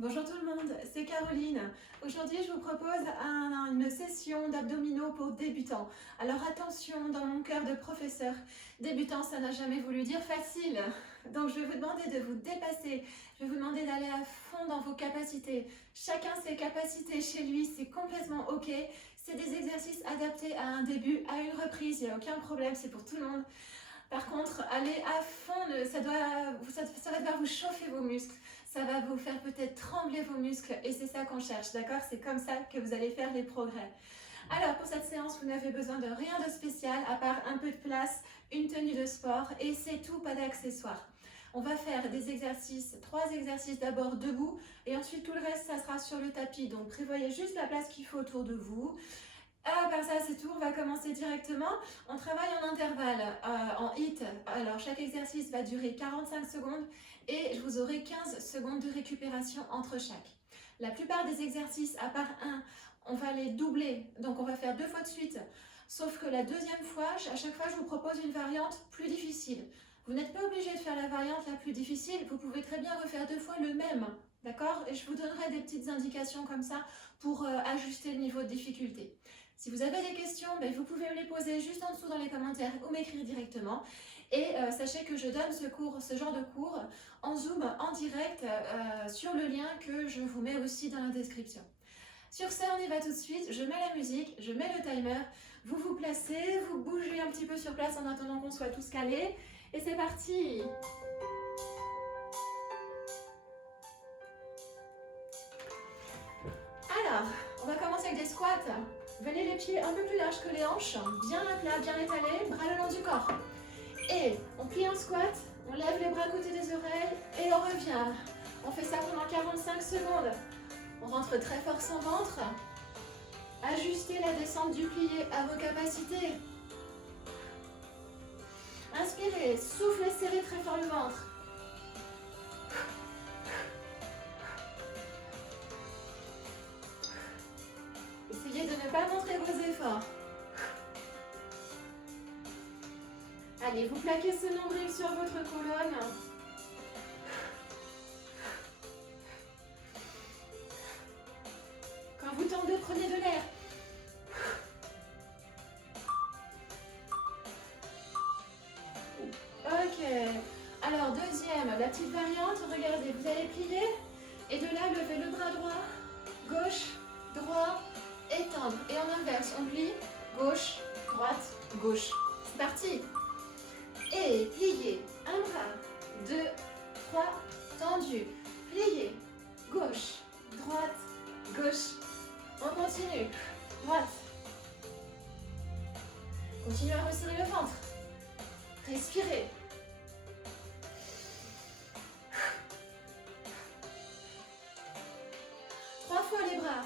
Bonjour tout le monde, c'est Caroline. Aujourd'hui, je vous propose une session d'abdominaux pour débutants. Alors attention, dans mon cœur de professeur, débutant, ça n'a jamais voulu dire facile. Donc je vais vous demander de vous dépasser. Je vais vous demander d'aller à fond dans vos capacités. Chacun ses capacités chez lui, c'est complètement OK. C'est des exercices adaptés à un début, à une reprise, il n'y a aucun problème, c'est pour tout le monde. Par contre, allez à fond, ça va devoir vous chauffer vos muscles. Ça va vous faire peut-être trembler vos muscles et c'est ça qu'on cherche, d'accord? C'est comme ça que vous allez faire les progrès. Alors pour cette séance, vous n'avez besoin de rien de spécial à part un peu de place, une tenue de sport et c'est tout, pas d'accessoires. On va faire des exercices, 3 exercices d'abord debout et ensuite tout le reste ça sera sur le tapis. Donc prévoyez juste la place qu'il faut autour de vous. Par ça c'est tout, on va commencer directement. On travaille en intervalle, en HIIT. Alors chaque exercice va durer 45 secondes et je vous aurai 15 secondes de récupération entre chaque. La plupart des exercices, à part un, on va les doubler, donc on va faire 2 fois de suite. Sauf que la deuxième fois, à chaque fois je vous propose une variante plus difficile. Vous n'êtes pas obligé de faire la variante la plus difficile, vous pouvez très bien refaire 2 fois le même. D'accord? Et je vous donnerai des petites indications comme ça pour ajuster le niveau de difficulté. Si vous avez des questions, vous pouvez me les poser juste en dessous dans les commentaires ou m'écrire directement. Et sachez que je donne ce genre de cours en Zoom, en direct, sur le lien que je vous mets aussi dans la description. Sur ce, on y va tout de suite. Je mets la musique, je mets le timer. Vous vous placez, vous bougez un petit peu sur place en attendant qu'on soit tous calés. Et c'est parti! Alors, on va commencer avec des squats. Venez les pieds un peu plus larges que les hanches, bien à plat, bien étalés, bras le long du corps. Et on plie en squat, on lève les bras à côté des oreilles et on revient. On fait ça pendant 45 secondes. On rentre très fort son ventre. Ajustez la descente du plié à vos capacités. Inspirez, soufflez, serrez très fort le ventre. Essayez de ne pas montrer vos efforts. Allez, vous plaquez ce nombril sur votre colonne. Quand vous tendez, prenez de l'air. Ok. Alors, deuxième, la petite variante. Regardez, vous allez plier et de là, lever le bras droit, gauche, droit, étendre. Et en inverse, on plie, gauche, droite, gauche. C'est parti. Et pliez, un bras, 2, 3, tendu. Pliez, gauche, droite, gauche. On continue, droite. Continuez à resserrer le ventre. Respirez. Trois fois les bras.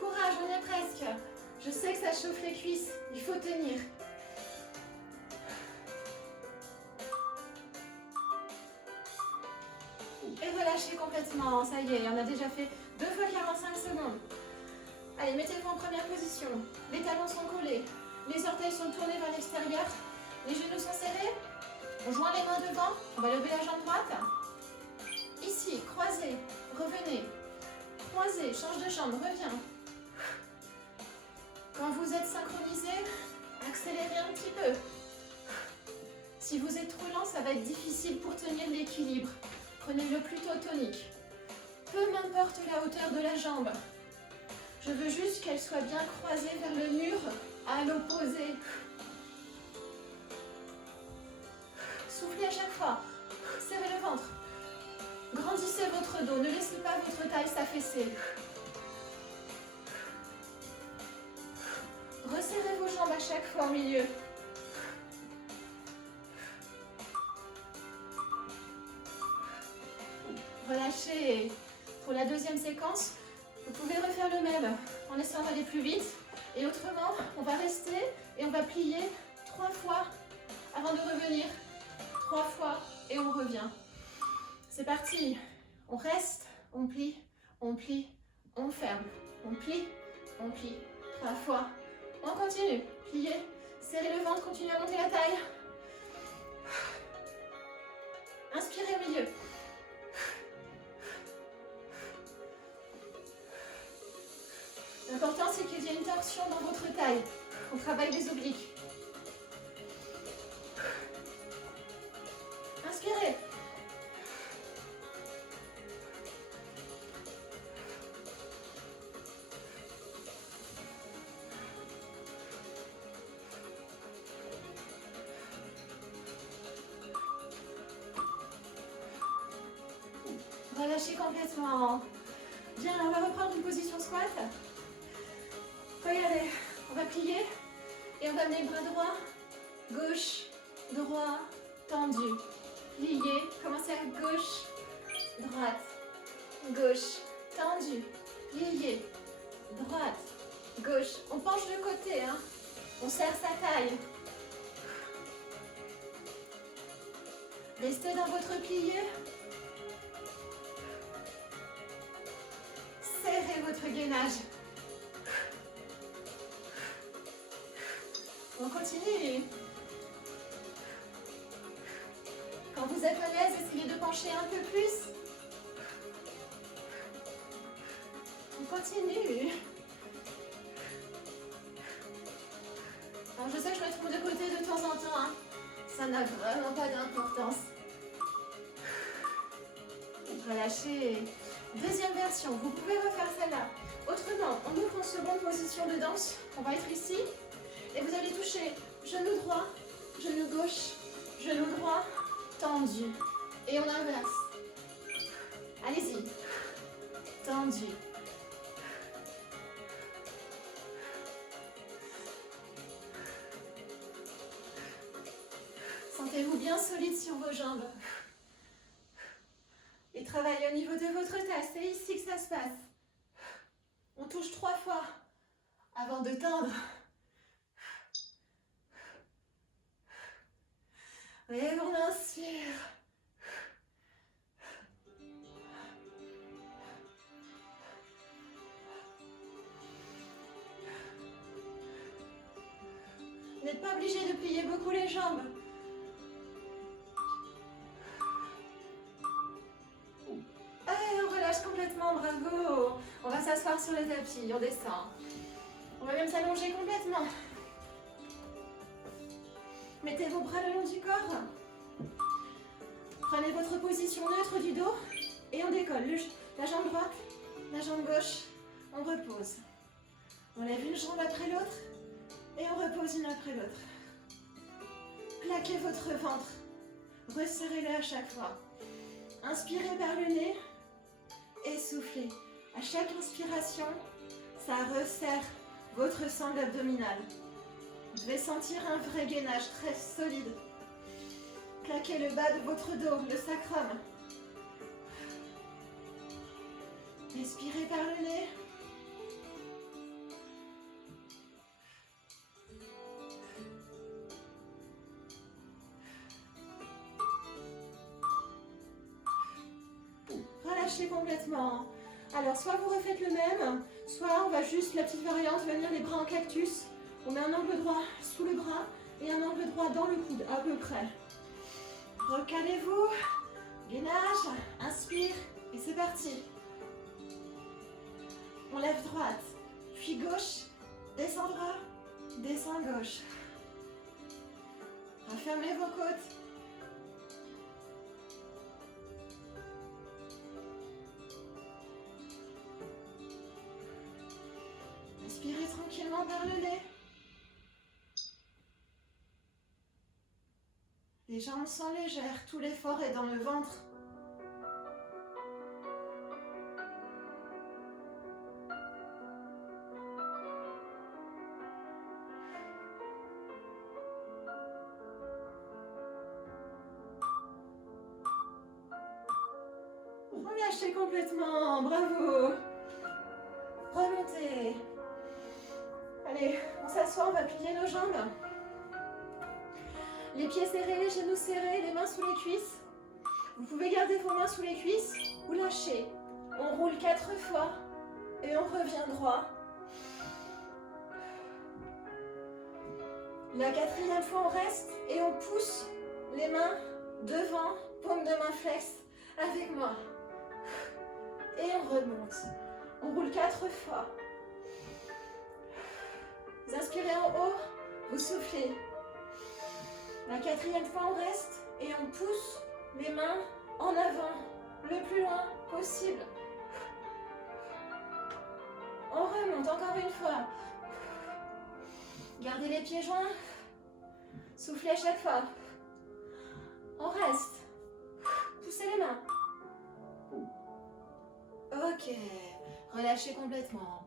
Courage, on est presque. Je sais que ça chauffe les cuisses, il faut tenir. Et relâchez complètement, ça y est, on a déjà fait 2 fois 45 secondes. Allez, mettez-vous en première position. Les talons sont collés, les orteils sont tournés vers l'extérieur, les genoux sont serrés. On joint les mains devant, on va lever la jambe droite. Ici, croisez, revenez. Croisez, change de jambe, reviens. Quand vous êtes synchronisé, accélérez un petit peu. Si vous êtes trop lent, ça va être difficile pour tenir l'équilibre. Prenez-le plutôt tonique. Peu m'importe la hauteur de la jambe. Je veux juste qu'elle soit bien croisée vers le mur, à l'opposé. Soufflez à chaque fois. Serrez le ventre. Grandissez votre dos. Ne laissez pas votre taille s'affaisser. Resserrez vos jambes à chaque fois au milieu. Relâchez. Pour la deuxième séquence, vous pouvez refaire le même en essayant d'aller plus vite. Et autrement, on va rester et on va plier 3 fois avant de revenir. 3 fois et on revient. C'est parti. On reste, on plie, on ferme. On plie, 3 fois. On continue. Pliez. Serrez le ventre, continuez à monter la taille. Inspirez au milieu. L'important, c'est qu'il y ait une torsion dans votre taille. On travaille les obliques. Inspirez. Relâchez complètement. Bien, on va reprendre une position squat. Regardez, on va plier et on va amener le bras droit, gauche, droit, tendu. Pliez, commencez à gauche, droite, gauche, tendu. Pliez, droite, gauche. On penche de côté, hein. On serre sa taille. Restez dans votre plié. Serrez votre gainage. On continue. Quand vous êtes à l'aise, essayez de pencher un peu plus. On continue. Alors je sais que je me trouve de côté de temps en temps, hein. Ça n'a vraiment pas d'importance. Relâchez. Deuxième version, vous pouvez refaire celle-là. Autrement, on ouvre une seconde position de danse. On va être ici. Et vous allez toucher genou droit, genou gauche, genou droit, tendu. Et on inverse. Allez-y. Tendu. Sentez-vous bien solide sur vos jambes. Et travaillez au niveau de votre taille. C'est ici que ça se passe. On touche 3 fois avant de tendre. Et on inspire. Vous n'êtes pas obligé de plier beaucoup les jambes. Allez, on relâche complètement, bravo. On va s'asseoir sur le tapis, on descend. On va même s'allonger complètement. Mettez vos bras le long du corps. Prenez votre position neutre du dos et on décolle. La jambe droite, la jambe gauche, on repose. On lève une jambe après l'autre et on repose une après l'autre. Plaquez votre ventre. Resserrez-le à chaque fois. Inspirez par le nez et soufflez. À chaque inspiration, ça resserre votre sangle abdominale. Vous devez sentir un vrai gainage très solide. Plaquez le bas de votre dos, le sacrum. Respirez par le nez. Relâchez complètement. Alors, soit vous refaites le même, soit on va juste, la petite variante, venir les bras en cactus. On met un angle droit sous le bras et un angle droit dans le coude, à peu près. Recalez-vous. Gainage. Inspire. Et c'est parti. On lève droite, puis gauche. Descend droit, descend gauche. Refermez vos côtes. Inspirez tranquillement par le nez. Les jambes sont légères, tout l'effort est dans le ventre. Relâchez complètement, bravo. Remontez. Allez, on s'assoit, on va plier nos jambes. Les pieds serrés, les genoux serrés, les mains sous les cuisses. Vous pouvez garder vos mains sous les cuisses ou lâcher. On roule 4 fois et on revient droit. La quatrième fois, on reste et on pousse les mains devant, paume de main flex avec moi. Et on remonte. On roule 4 fois. Vous inspirez en haut, vous soufflez. La quatrième fois, on reste et on pousse les mains en avant, le plus loin possible. On remonte encore une fois. Gardez les pieds joints. Soufflez à chaque fois. On reste. Poussez les mains. Ok. Relâchez complètement.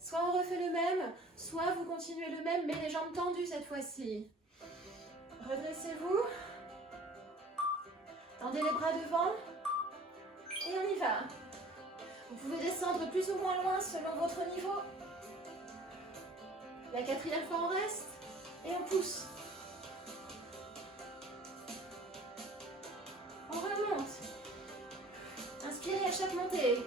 Soit on refait le même, soit vous continuez le même, mais les jambes tendues cette fois-ci. Redressez-vous. Tendez les bras devant. Et on y va. Vous pouvez descendre plus ou moins loin selon votre niveau. La quatrième fois, on reste et on pousse. On remonte. Inspirez à chaque montée.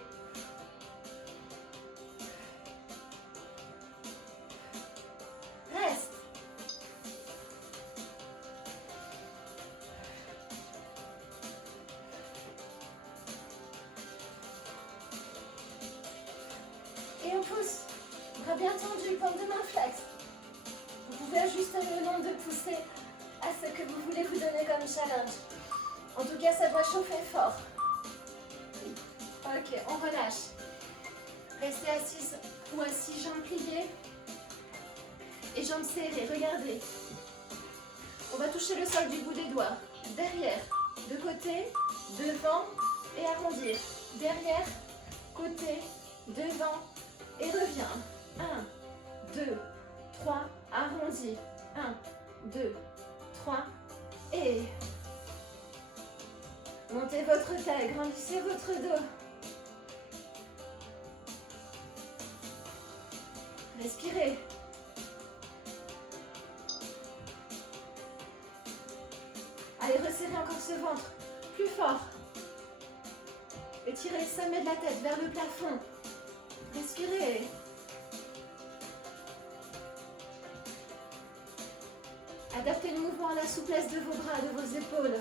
Reste. Et on pousse. Bras bien tendu, paume de main flex. Vous pouvez ajuster le nombre de poussées à ce que vous voulez vous donner comme challenge. En tout cas, ça doit chauffer fort. Ok, on relâche. Restez assise ou assis, jambes pliées et jambes serrées. Regardez. On va toucher le sol du bout des doigts. Derrière, de côté, devant et arrondir. Derrière, côté, devant et reviens. 1, 2, 3, arrondi. 1, 2, 3 et... Montez votre taille, grandissez votre dos. Respirez. Allez, resserrez encore ce ventre. Plus fort. Étirez le sommet de la tête vers le plafond. Respirez. Adaptez le mouvement à la souplesse de vos bras, de vos épaules.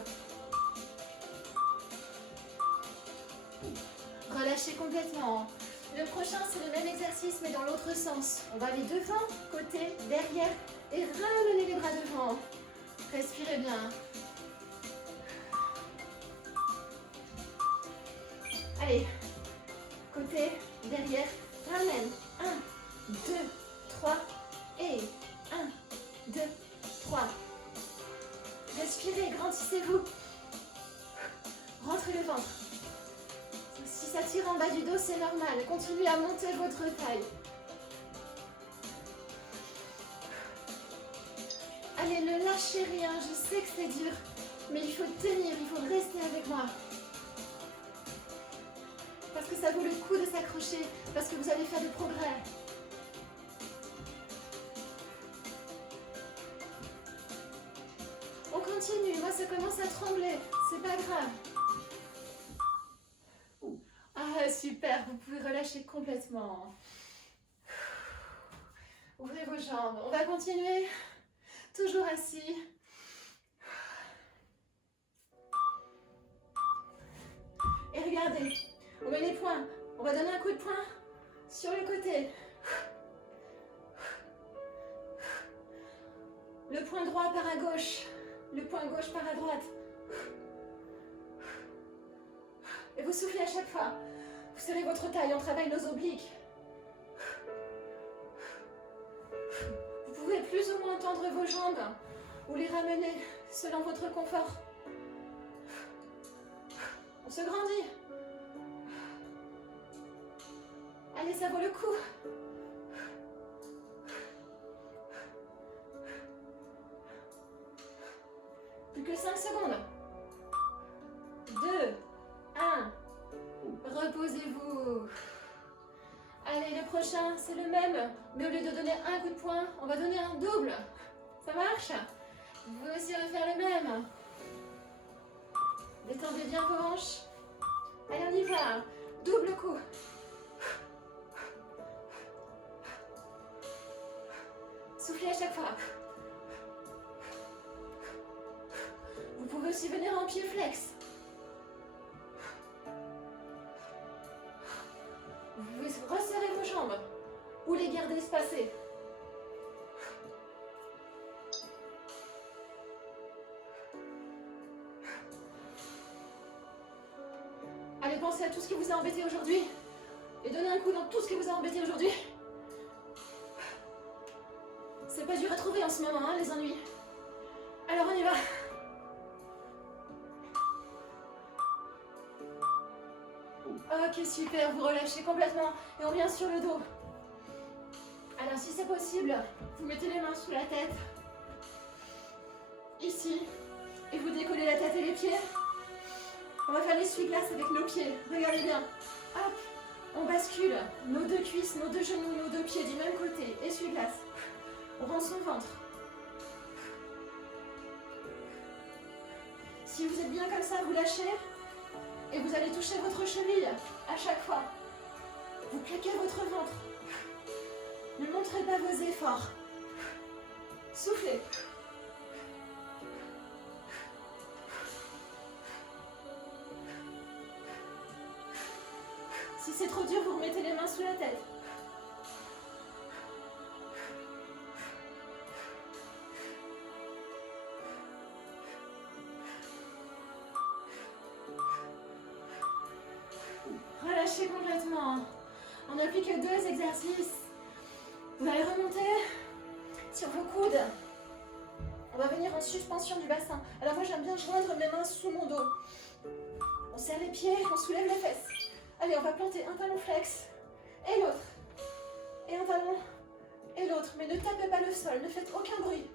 Relâchez complètement. Le prochain, c'est le même exercice, mais dans l'autre sens. On va aller devant, côté, derrière et ramener les bras devant. Respirez bien. Allez, côté, derrière, ramène. 1, 2, 3 et 1, 2, 3. Respirez, grandissez-vous. Rentrez le ventre. Si ça tire en bas du dos, c'est normal. Continuez à monter votre taille. Allez, ne lâchez rien. Je sais que c'est dur, mais il faut tenir, il faut rester avec moi. Parce que ça vaut le coup de s'accrocher, parce que vous allez faire du progrès. On continue. Moi, ça commence à trembler. C'est pas grave. Ah, super, vous pouvez relâcher complètement. Ouvrez vos jambes. On va continuer. Toujours assis. Et regardez, on met les poings. On va donner un coup de poing sur le côté. Le poing droit part à gauche. Le poing gauche part à droite. Et vous soufflez à chaque fois. Vous serrez votre taille, on travaille nos obliques. Vous pouvez plus ou moins tendre vos jambes ou les ramener selon votre confort. On se grandit. Allez, ça vaut le coup. Plus que 5 secondes. 2, 1. Reposez-vous. Allez, le prochain, c'est le même, mais au lieu de donner un coup de poing, on va donner un double. Ça marche? Vous pouvez aussi refaire le même. Détendez bien vos hanches. Allez, on y va. Double coup. Soufflez à chaque fois. pouvez aussi venir en pied flex. Vous pouvez resserrer vos jambes ou les garder espacées. Allez, pensez à tout ce qui vous a embêté aujourd'hui et donnez un coup dans tout ce qui vous a embêté aujourd'hui. C'est pas dur à trouver en ce moment, hein, les ennuis. Alors on y va. Ok, super, vous relâchez complètement et on vient sur le dos. Alors si c'est possible, vous mettez les mains sous la tête, ici, et vous décollez la tête et les pieds. On va faire l'essuie-glace avec nos pieds, regardez bien. Hop, on bascule nos deux cuisses, nos deux genoux, nos deux pieds du même côté, essuie-glace. On rend son ventre. Si vous êtes bien comme ça, vous lâchez et vous allez toucher votre cheville à chaque fois. Vous claquez votre ventre. Ne montrez pas vos efforts. Soufflez. Si c'est trop dur, vous remettez les mains sous la tête. Relâchez complètement. On n'a plus que 2 exercices. Vous allez remonter sur vos coudes. On va venir en suspension du bassin. Alors moi j'aime bien joindre mes mains sous mon dos. On serre les pieds, on soulève les fesses. Allez, on va planter un talon flex et l'autre. Et un talon et l'autre. Mais ne tapez pas le sol, ne faites aucun bruit.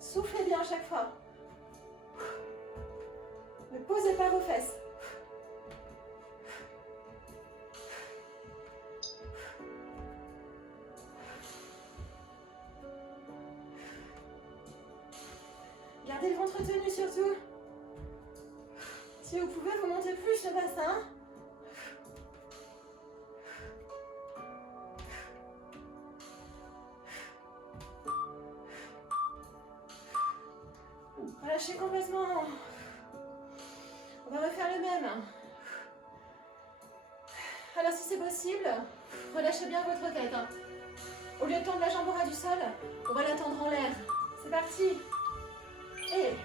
Soufflez bien à chaque fois. Ne posez pas vos fesses. Gardez le ventre tenu surtout. Si vous pouvez, vous montez plus le bassin. Relâchez complètement. On va refaire le même. Alors si c'est possible, relâchez bien votre tête. Au lieu de tendre la jambe au ras du sol, on va la tendre en l'air. C'est parti. Et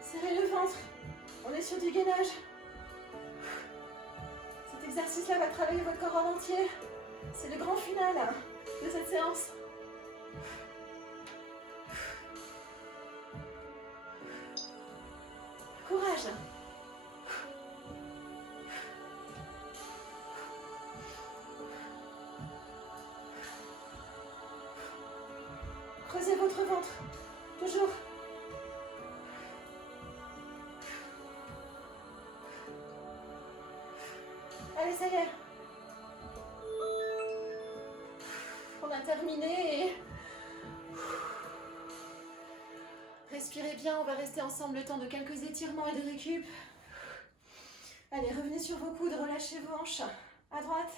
serrez le ventre. On est sur du gainage. Cet exercice-là va travailler votre corps en entier. C'est le grand final de cette séance. Courage. Creusez votre ventre. Toujours. Allez, ça y est. On a terminé et... Respirez bien, on va rester ensemble le temps de quelques étirements et de récup. Allez, revenez sur vos coudes, relâchez vos hanches à droite.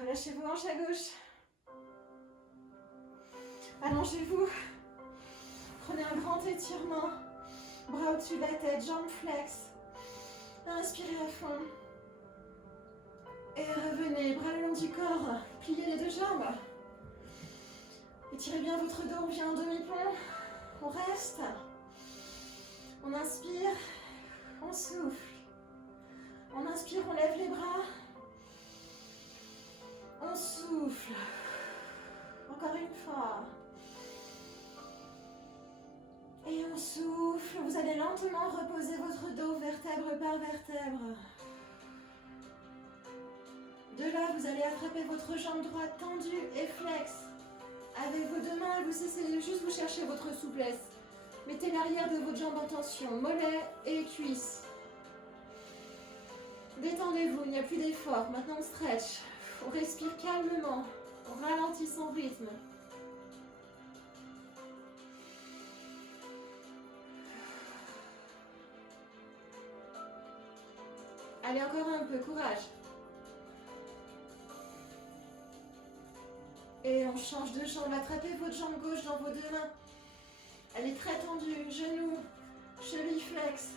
Relâchez vos hanches à gauche. Allongez-vous. Prenez un grand étirement. Bras au-dessus de la tête, jambes flex. Inspirez à fond. Et revenez, bras le long du corps. Pliez les 2 jambes. Étirez bien votre dos, on vient en demi-pont. On reste. On inspire. On souffle. On inspire, on lève les bras. On souffle. Encore une fois. Et on souffle. Vous allez lentement reposer votre dos vertèbre par vertèbre. De là, vous allez attraper votre jambe droite tendue et flex. Avec vos 2 mains, vous cessez juste, vous cherchez votre souplesse. Mettez l'arrière de votre jambe en tension, mollet et cuisse. Détendez-vous, il n'y a plus d'effort. Maintenant, on stretch. On respire calmement. On ralentit son rythme. Allez, encore un peu, courage. Et on change de jambe. Attrapez votre jambe gauche dans vos deux mains. Elle est très tendue. Genou, cheville flex.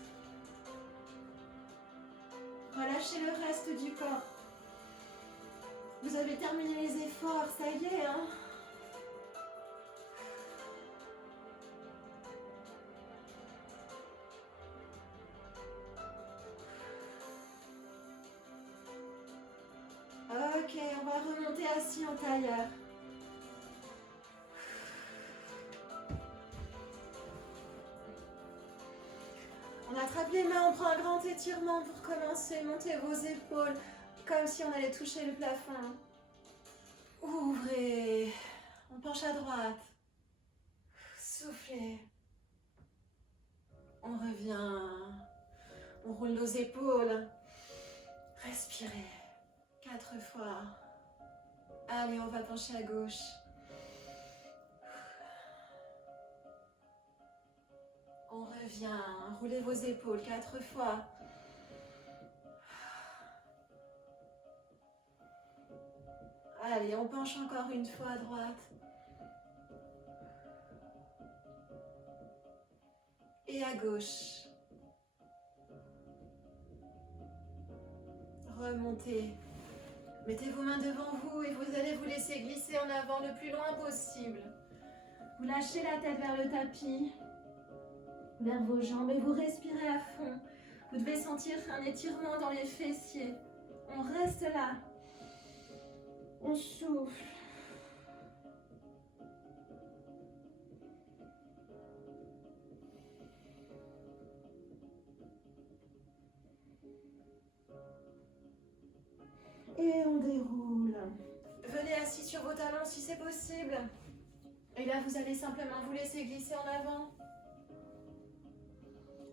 Relâchez le reste du corps. Vous avez terminé les efforts, ça y est, hein? Ok, on va remonter assis en tailleur. On attrape les mains, on prend un grand étirement pour commencer. Montez vos épaules comme si on allait toucher le plafond. Ouvrez. On penche à droite. Soufflez. On revient. On roule nos épaules. Respirez. 4 fois. Allez, on va pencher à gauche. On revient. Roulez vos épaules 4 fois. Allez, on penche encore une fois à droite. Et à gauche. Remontez. Mettez vos mains devant vous et vous allez vous laisser glisser en avant le plus loin possible. Vous lâchez la tête vers le tapis, vers vos jambes et vous respirez à fond. Vous devez sentir un étirement dans les fessiers. On reste là. On souffle. Et on déroule. Venez assis sur vos talons si c'est possible. Et là, vous allez simplement vous laisser glisser en avant.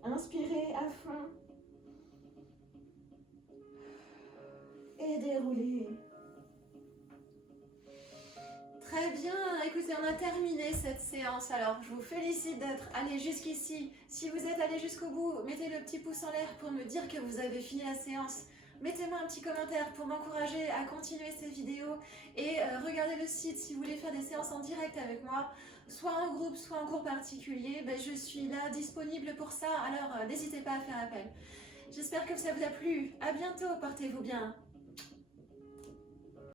Inspirez à fond. Et déroulez. Très bien, écoutez, on a terminé cette séance. Alors, je vous félicite d'être allé jusqu'ici. Si vous êtes allé jusqu'au bout, mettez le petit pouce en l'air pour me dire que vous avez fini la séance. Mettez-moi un petit commentaire pour m'encourager à continuer ces vidéos et regardez le site si vous voulez faire des séances en direct avec moi, soit en groupe, soit en cours particulier. Ben, je suis là disponible pour ça, alors n'hésitez pas à faire appel. J'espère que ça vous a plu. À bientôt, portez-vous bien.